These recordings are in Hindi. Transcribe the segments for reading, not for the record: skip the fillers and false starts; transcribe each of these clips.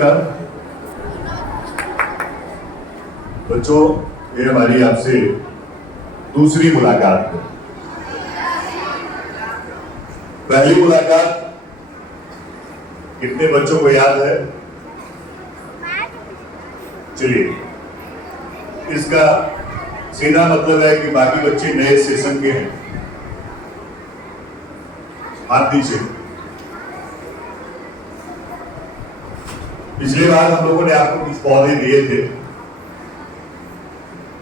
नमस्कार बच्चों, ये हमारी आपसे दूसरी मुलाकात है। पहली मुलाकात कितने बच्चों को याद है? चलिए, इसका सीधा मतलब है कि बाकी बच्चे नए सेशन के हैं। हाथ दीजिए। पिछली बार हम लोगों ने आपको कुछ पौधे दिए थे।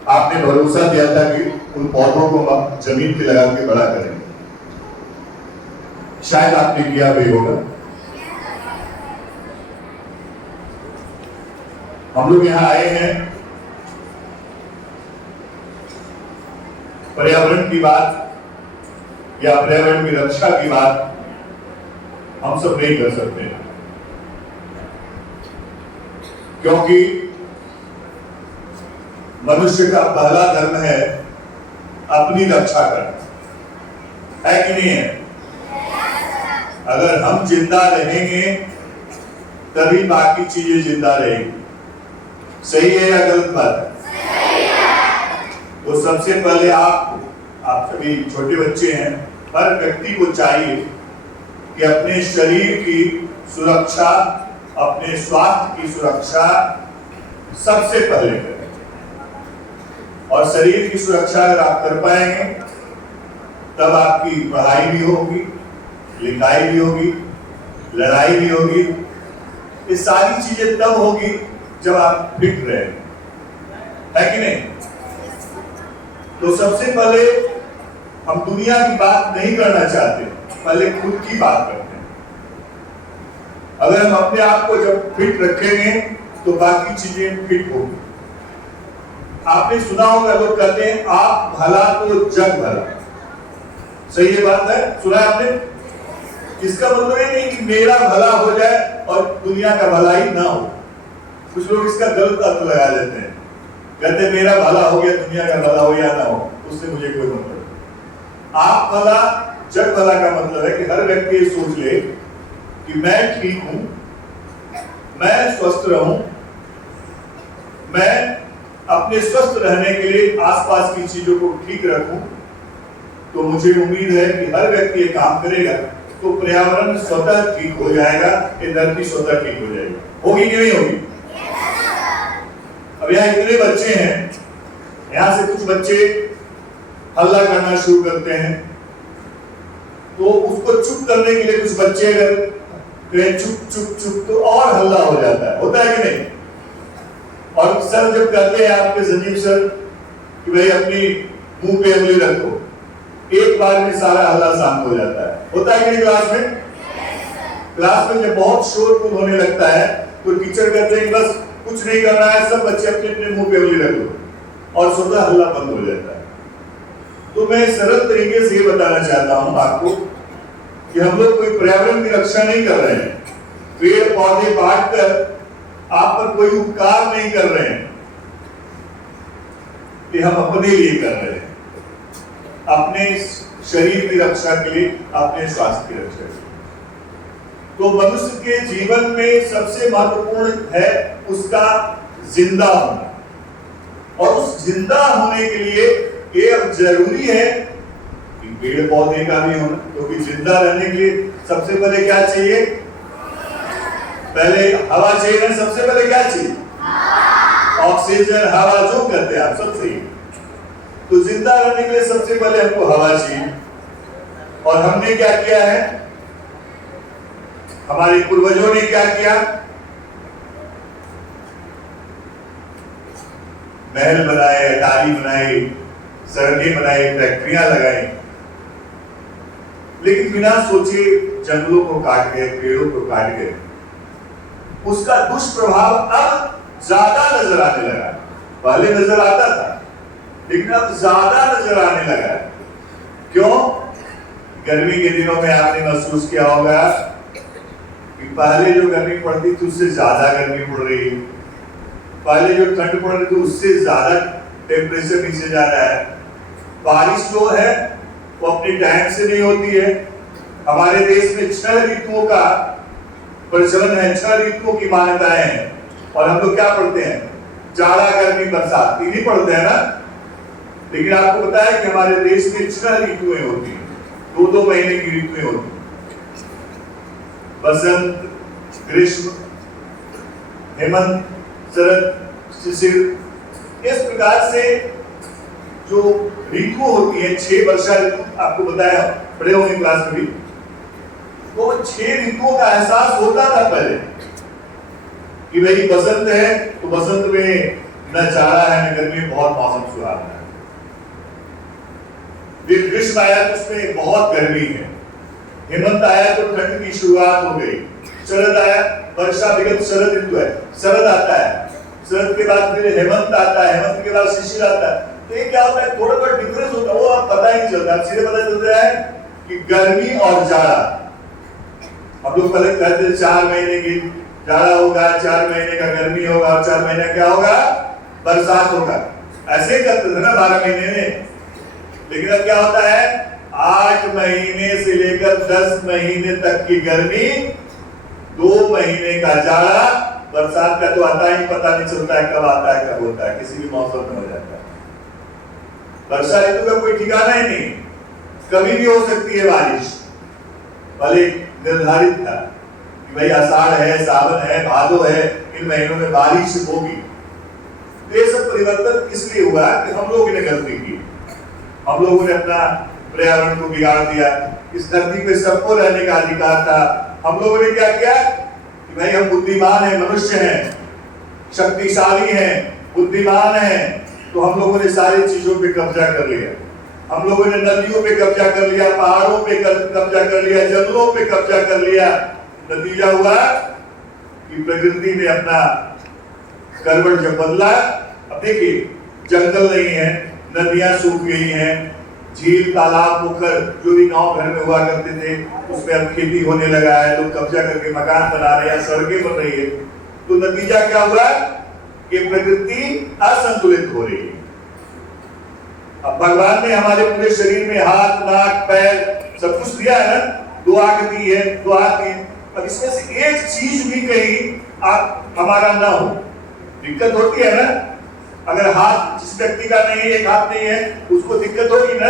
आपने भरोसा दिया था कि उन पौधों को आप जमीन पे लगा के बड़ा करेंगे। शायद आपने किया भी होगा। हम लोग यहां आए हैं पर्यावरण की बात या पर्यावरण की रक्षा की बात हम सब नहीं कर सकते, क्योंकि मनुष्य का पहला धर्म है अपनी रक्षा करना, है कि नहीं है? अगर हम जिंदा रहेंगे तभी बाकी चीजें जिंदा रहेंगी। सही है या गलत बात है? तो सबसे पहले आप सभी छोटे बच्चे हैं, हर व्यक्ति को चाहिए कि अपने शरीर की सुरक्षा, अपने स्वास्थ्य की सुरक्षा सबसे पहले करें। और शरीर की सुरक्षा अगर आप कर पाएंगे तब आपकी पढ़ाई भी होगी, लिखाई भी होगी, लड़ाई भी होगी। ये सारी चीजें तब होगी जब आप फिट रहे, है कि नहीं? तो सबसे पहले हम दुनिया की बात नहीं करना चाहते, पहले खुद की बात करते हैं। अगर हम अपने आप को जब फिट रखेंगे तो बाकी चीजें फिट होगी। आपने सुना होगा, लोग कहते हैं आप भला तो जग भला। सही ये बात है? सुना है आपने? इसका मतलब ये नहीं कि मेरा भला हो जाए और दुनिया का भला ही ना हो। कुछ लोग इसका गलत अर्थ लगा लेते हैं, कहते हैं मेरा भला हो गया, दुनिया का भला हो या ना हो, उससे मुझे कोई मतलब नहीं। आप भला जग भला का मतलब है कि हर व्यक्ति ये सोच ले कि मैं ठीक हूं, मैं स्वस्थ रहूं, मैं अपने स्वस्थ रहने के लिए आसपास की चीजों को ठीक रखूं। तो मुझे उम्मीद है कि हर व्यक्ति ये काम करेगा तो पर्यावरण स्वतः ठीक हो जाएगा, ये धरती स्वतः ठीक हो जाएगी। होगी कि नहीं होगी? अब यहाँ इतने बच्चे हैं, यहाँ से कुछ बच्चे हल्ला करना शुरू करते हैं, तो उसको चुप करने के लिए कुछ बच्चे अगर कहें चुप चुप चुप तो और हल्ला हो जाता है, होता है कि नहीं? और सर जब कहते हैं आपके सजीव सर कि भाई अपनी मुंह पे उंगली रखो, एक बार में सारा हल्ला शांत हो जाता है, होता है कि नहीं? क्लास में जब बहुत शोर होने लगता है तो टीचर कहते हैं कि बस कुछ नहीं करना है, सब बच्चे अपने अपने मुंह पे उंगली रख लो, और स्वतः हल्ला बंद हो जाता है। तो मैं सरल तरीके से ये बताना चाहता हूं आपको कि हम लोग कोई पर्यावरण की रक्षा नहीं कर रहे हैं, पेड़ पौधे काट कर आप पर कोई उपकार नहीं कर रहे हैं, कि हम अपने लिए कर रहे हैं, अपने शरीर की रक्षा के लिए, अपने स्वास्थ्य की रक्षा के लिए। तो मनुष्य के जीवन में सबसे महत्वपूर्ण है उसका जिंदा होना, और उस जिंदा होने के लिए ये अब जरूरी है कि पेड़ पौधे का भी होना, क्योंकि जिंदा रहने के लिए सबसे पहले क्या चाहिए? पहले हवा चाहिए ना? सबसे पहले क्या चाहिए? ऑक्सीजन, हवा, जो कहते हैं आप सब सही। तो जिंदा रहने के लिए सबसे पहले हमको हवा चाहिए। और हमने क्या किया है? हमारे पूर्वजों ने क्या किया? महल बनाए, अटारी बनाई, सड़कें बनाई, फैक्ट्रियां लगाई, लेकिन बिना सोचे जंगलों को काट गए, पेड़ों को काट गए। उसका दुष्प्रभाव अब ज्यादा नजर आने लगा। पहले नजर आता था, लेकिन अब ज्यादा नजर आने लगा। क्यों? गर्मी के दिनों में आपने महसूस किया होगा कि पहले जो गर्मी पड़ती थी उससे ज्यादा गर्मी पड़ रही है, पहले जो ठंड पड़ रही थी उससे ज्यादा टेम्परेचर नीचे जा रहा है। बारिश जो है वो अपने टाइम से नहीं होती है। हमारे देश में 6 ऋतुओं का प्रचलन है, 6 ऋतुओं की मान्यताएं हैं। और हम लोग क्या पढ़ते हैं? जाड़ा, गर्मी, बरसात, 3 ही पढ़ते हैं ना। लेकिन आपको पता है कि हमारे देश में 6 ऋतुएं होती हैं, 2-2 महीने की ऋतुएं होती हैं। बसंत, ग्रीष्म, हेमंत, शरद, शिशिर। इस प्रकार से जो ऋतु होती है, 6 वर्षा ऋतु, आपको बताया, पढ़े होंगे क्लास में भी। तो 6 ऋतुओं का एहसास होता था पहले कि भाई बसंत है तो बसंत में न जाड़ा है न गर्मी, बहुत मौसम सुहावना है। फिर ग्रीष्म आया तो उसमें बहुत गर्मी है। हेमंत आया तो ठंड की शुरुआत हो गई। शरद आया, वर्षा विगत शरद ऋतु है, शरद आता है। शरद के बाद फिर हेमंत आता है, हेमंत के बाद शिशिर आता है। तो ये क्या होता है, थोड़ा थोड़ा डिफरेंस होता है, वो आप पता ही नहीं चलता, सीधे पता चलता है कि गर्मी और जाड़ा। अब लोग पहले कहते थे 4 महीने की जाड़ा होगा, 4 महीने का गर्मी होगा और 4 महीने क्या होगा, बरसात होगा। ऐसे करते थे ना 12 महीने में। लेकिन अब क्या होता है, 8 महीने से लेकर 10 महीने तक की गर्मी, 2 महीने का जाड़ा, बरसात का तो आता ही पता नहीं चलता है कब आता है कब होता है, किसी भी मौसम में हो जाता है। वर्षा ऋतु का कोई ठिकाना ही नहीं, कभी भी हो सकती है बारिश। भले निर्धारित था कि भाई आषाढ़ है, सावन है, भादो है, इन महीनों में बारिश होगी। तो ये सब परिवर्तन इसलिए हुआ कि हम लोगों ने गलती की, हम लोगों ने अपना पर्यावरण को बिगाड़ दिया। इस धरती पे सबको रहने का अधिकार था। हम लोगों ने क्या किया कि भाई हम बुद्धिमान हैं, मनुष्य हैं, शक्तिशाली हैं, बुद्धिमान हैं, तो हम लोगों ने सारी चीजों पे कब्जा कर लिया। हम लोगों ने नदियों पे कब्जा कर लिया, पहाड़ों पे कब्जा कर लिया, जंगलों पे कब्जा कर लिया। नतीजा हुआ कि प्रकृति ने अपना करवट जब बदला। अब देखिए, जंगल नहीं है, नदियां सूख गई हैं, झील, तालाब, पोखर जो भी गांव घर में हुआ करते थे उसमें अब खेती होने लगा है, लोग कब्जा करके मकान बना रहे हैं, सड़कें बन रही है। तो नतीजा क्या हुआ कि प्रकृति असंतुलित हो रही है। अब भगवान ने हमारे पूरे शरीर में हाथ, नाक, पैर सब कुछ दिया है ना, 2 आंख दी है, 2 हाथ दी। अब इसमें से एक चीज भी कहीं आप हमारा ना हो, दिक्कत होती है ना। अगर हाथ जिस व्यक्ति का नहीं है, एक हाथ नहीं है, उसको दिक्कत होगी ना।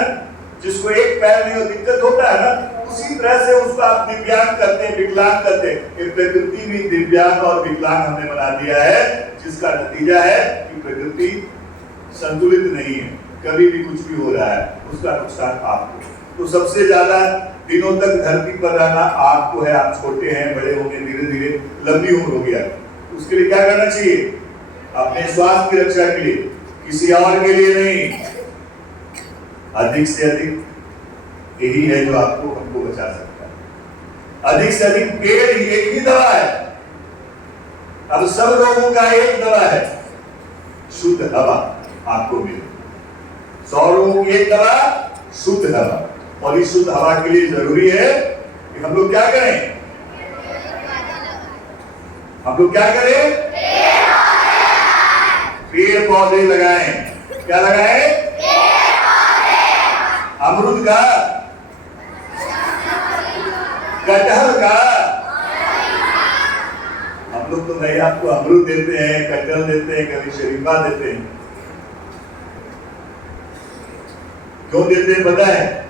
जिसको एक पैर नहीं हो, दिक्कत होता है ना। उसी तरह से उसको आप दिव्यांग करते हैं, विकलांग करते हैं। प्रकृति भी दिव्यांग और विकलांग हमने बना दिया है, जिसका नतीजा है कि प्रकृति संतुलित नहीं है। कभी भी कुछ भी हो रहा है, उसका नुकसान आपको। तो सबसे ज्यादा दिनों तक धरती पर रहना आपको है। आप छोटे हैं, बड़े होंगे, धीरे धीरे लंबी उम्र हो गया, उसके लिए क्या करना चाहिए? अपने स्वास्थ्य की रक्षा के लिए, किसी और के लिए नहीं। अधिक से अधिक यही है जो आपको हमको बचा सकता है। अधिक से अधिक पेड़ ही एक ही दवा है। अब सब रोगों का एक दवा है, शुद्ध हवा आपको मिले। 100 रोगों की एक दवा, शुद्ध हवा। और इस शुद्ध हवा के लिए जरूरी है कि हम लोग क्या करें? हम लोग क्या करें? पेड़ पौधे लगाएं। क्या लगाएं? अमरूद का, कटहल का। हम लोग तो भाई आपको अमरूद देते हैं, कटहल देते हैं, कभी शरीफा देते हैं। क्यों देते हैं पता है?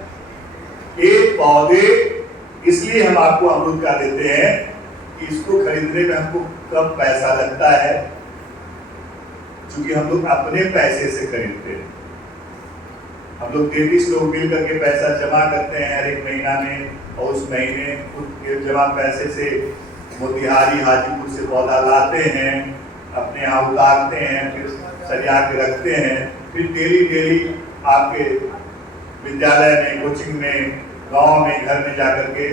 एक पौधे इसलिए हम आपको अमरूद का देते हैं कि इसको खरीदने में हमको कम पैसा लगता है, क्योंकि हम लोग अपने पैसे से खरीदते हैं। हम लोग 33 लोग मिल करके पैसा जमा करते हैं हर एक महीना में, और उस महीने उस जमा पैसे से मोतिहारी, हाजीपुर से पौधा लाते हैं, अपने यहाँ उतारते हैं, फिर सजा के रखते हैं। फिर डेली आपके विद्यालय में, कोचिंग में, गांव में, घर में जाकर के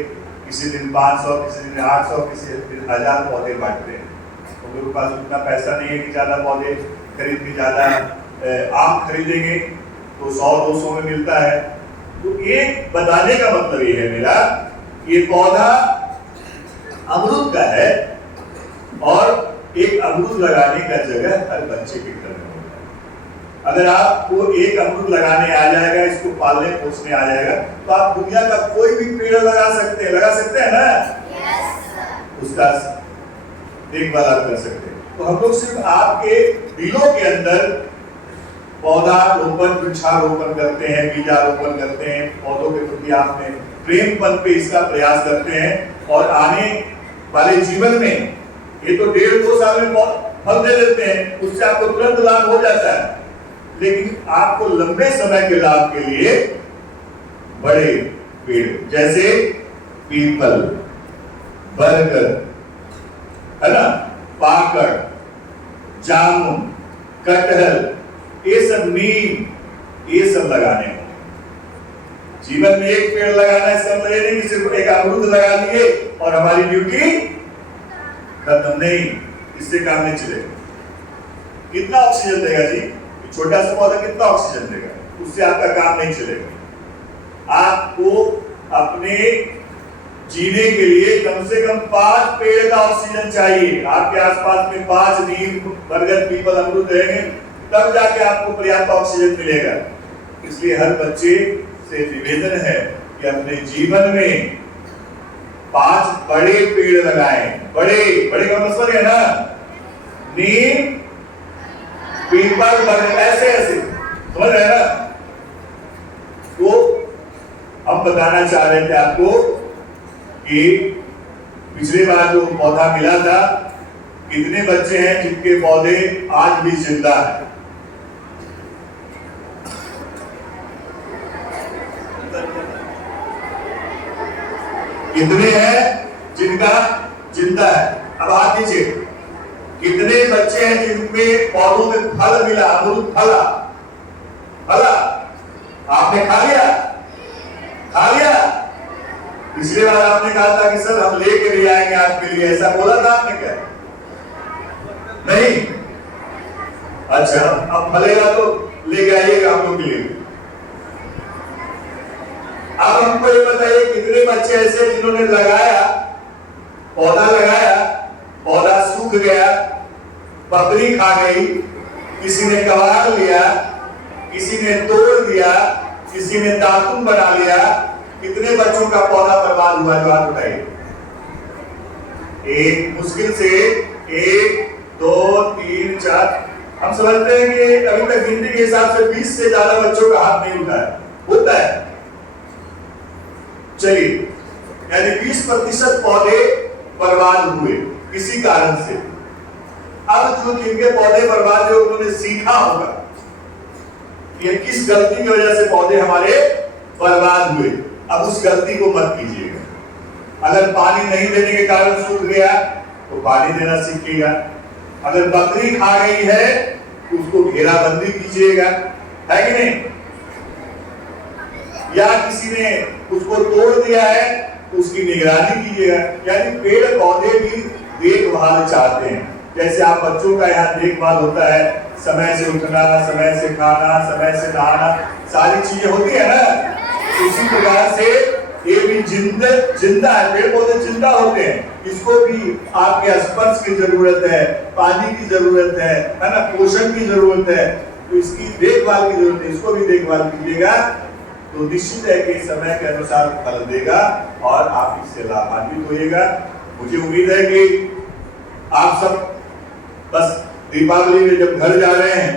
किसी दिन 500, किसी दिन 800, किसी दिन 1000 पौधे बांटते हैं। तो मेरे पास उतना पैसा नहीं है कि ज्यादा पौधे खरीद के, ज्यादा आम खरीदेंगे तो 100-200 में मिलता है। तो एक बताने का मतलब ये है मेरा, ये पौधा अमरूद का है, और एक अमरूद लगाने का जगह हर बच्चे के घर में होता है। अगर आपको एक अमरूद लगाने आ जाएगा, इसको पालने पोसने आ जाएगा, तो आप दुनिया का कोई भी पेड़ लगा सकते हैं ना। उसका देखभाल आप कर सकते हैं। तो हम लोग सिर्फ आपके दिलों के अंदर पौधा रोपण, वृक्षारोपण करते हैं, बीजारोपण करते हैं, पौधों के प्रति आपने प्रेमपन पे इसका प्रयास करते हैं, और आने वाले जीवन में ये तो 1.5-2 साल में फल दे देते हैं, उससे आपको तुरंत लाभ हो जाता है, लेकिन आपको लंबे समय के लाभ के लिए बड़े पेड़ जैसे पीपल, बरगद, है ना, पाकड़, जामुन, कटहल, ये सब नीम, ये सब लगाने होंगे। जीवन में एक पेड़ लगाना है, इसका मतलब नहीं कि सिर्फ एक अमरूद लगा दिए और हमारी ड्यूटी खत्म। नहीं, इससे काम नहीं चलेगा। कितना ऑक्सीजन देगा जी? छोटा सा पौधा कितना ऑक्सीजन देगा? उससे आपका काम नहीं चलेगा। आपको अपने जीने के लिए कम से कम 5 पेड़ का ऑक्सीजन चाहिए। आपके आसपास में 5 नीम, बरगद, पीपल, अमरूद रहेंगे, तब जाके आपको पर्याप्त ऑक्सीजन मिलेगा। इसलिए हर बच्चे से निवेदन है कि अपने जीवन में 5 बड़े पेड़ लगाएं। बड़े बड़े का मतलब है ना, नीम, पीपल, बरगद, ऐसे ऐसे, समझ रहे हैं ना? तो हम बताना चाह रहे थे आपको कि पिछले बार जो पौधा मिला था, कितने बच्चे हैं जिनके पौधे आज भी जिंदा हैं? कितने हैं जिनका जिंदा है? अब हाथ दीजिए। कितने बच्चे हैं जिनमें पौधों में फल मिला, अमरूद फला? फला? आपने खा लिया? खा लिया? पिछली बार आपने कहा था कि सर हम लेके ले आएंगे आपके लिए, ऐसा बोला था आपने क्या? नहीं? अच्छा, अब फलेगा तो लेके आइएगा हम लोग के लिए। अब हमको ये बताइए, कितने बच्चे ऐसे जिन्होंने लगाया, पौधा लगाया, पौधा सूख गया, बकरी खा गई, किसी ने कबाड़ लिया, किसी ने तोड़ दिया, किसी ने दातुन बना लिया, कितने बच्चों का पौधा बर्बाद हुआ? जो हाथ उठाइए। एक मुश्किल से 1, 2, 3, 4, हम समझते हैं कि अभी तक गिनती के हिसाब से 20 से ज्यादा बच्चों का हाथ नहीं उठा है। होता है, चलिए, यानी 20% पौधे बर्बाद हुए किसी कारण से। अब जो जिनके पौधे बर्बाद हुए उन्होंने सीखा होगा ये किस गलती की वजह से पौधे हमारे बर्बाद हुए। अब उस गलती को मत कीजिएगा। अगर पानी नहीं देने के कारण सूख गया तो पानी देना सीखिएगा। अगर बकरी खा गई है तो उसको घेराबंदी कीजिएगा, है कि नहीं? या किसी ने उसको तोड़ दिया है तो उसकी निगरानी कीजिएगा। यानी पेड़ पौधे भी देखभाल चाहते हैं। जैसे आप बच्चों का यहाँ देखभाल होता है, समय से उठना, समय से खाना, समय से नहाना, सारी चीजें होती है ना, उसी प्रकार से ये भी जिंदा है। पेड़ पौधे जिंदा होते हैं, इसको भी आपके स्पर्श की जरूरत है, पानी की जरूरत है ना, पोषण की जरूरत है, तो इसकी देखभाल की जरूरत है। इसको भी देखभाल कीजिएगा तो निश्चित है कि समय के अनुसार फल देगा और आप इससे लाभान्वित होइएगा। मुझे उम्मीद है कि आप सब बस दीपावली में जब घर जा रहे हैं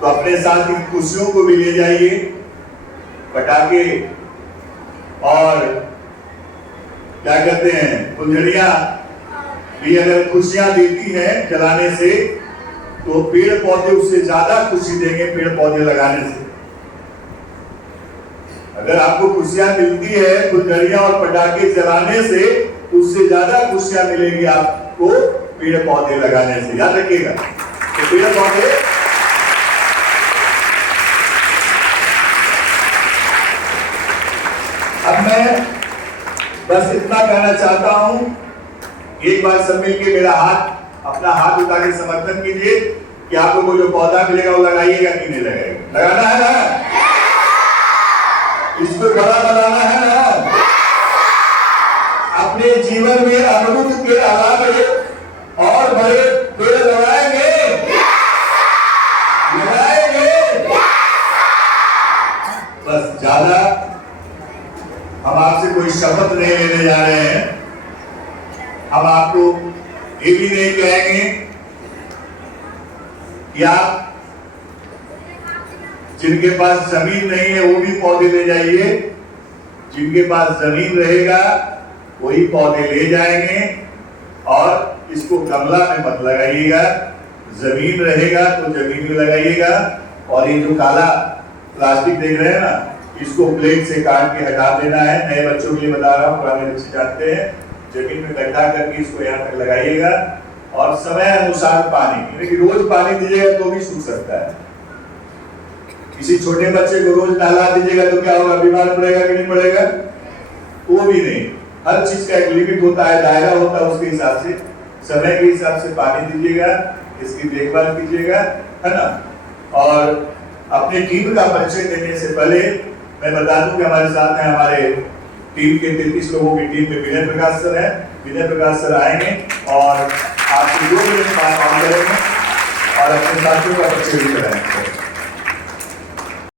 तो अपने साथ इन खुशियों को भी ले जाइए। पटाखे और क्या कहते हैं, फुलझड़ियां भी अगर खुशियां देती हैं जलाने से, तो पेड़ पौधे उससे ज्यादा खुशी देंगे। पेड़ पौधे लगाने से अगर आपको खुशियां मिलती है फुलझड़ियां और पटाखे जलाने से, उससे ज्यादा खुशियां मिलेगी आपको पेड़ पौधे लगाने से। याद रखिएगा। तो पेड़ पौधे अब मैं बस इतना कहना चाहता हूं, एक बार सब मिलके मेरा अपना हाथ उठा के समर्थन कीजिए कि आप लोगों को जो पौधा मिलेगा वो लगाइएगा कि नहीं लगाएगा? लगाना है ना? इसको बड़ा बनाना है ना? अपने जीवन में अमरूद के अलावा और बड़े पेड़ लगाएंगे? बस ज्यादा हम आपसे कोई शपथ नहीं लेने जा रहे हैं। ये भी नहीं कहेंगे कि आप जिनके पास जमीन नहीं है वो भी पौधे ले जाइए, जिनके पास जमीन रहेगा वही पौधे ले जाएंगे। और इसको गमला में मत लगाइएगा, जमीन रहेगा तो जमीन में लगाइएगा। और ये जो काला प्लास्टिक देख रहे हैं ना, इसको प्लेट से काट के हटा देना है। नए बच्चों के लिए बता रहा हूँ, पुराने बच्चे जानते हैं। जमीन में गड्ढा करके इसको यहाँ तक लगाइएगा और समय अनुसार पानी, यानी कि रोज पानी दीजिएगा तो भी सूख सकता है। किसी छोटे बच्चे को रोज नहला दीजिएगा तो क्या होगा, बीमार पड़ेगा कि नहीं पड़ेगा? वो भी नहीं। हर चीज का एक लिमिट होता है, दायरा होता है, उसके हिसाब से समय के हिसाब से पानी दीजिएगा, इसकी देखभाल कीजिएगा, है ना। और अपनी टीम का परिचय देने से पहले मैं बता दूं कि हमारे साथ हैं, हमारे टीम के 33 लोगों की टीम में विनय प्रकाश सर है। विनय प्रकाश सर आएंगे और आपके 2 मिनट काम करेंगे और अपने साथियों का परिचय भी कराएंगे।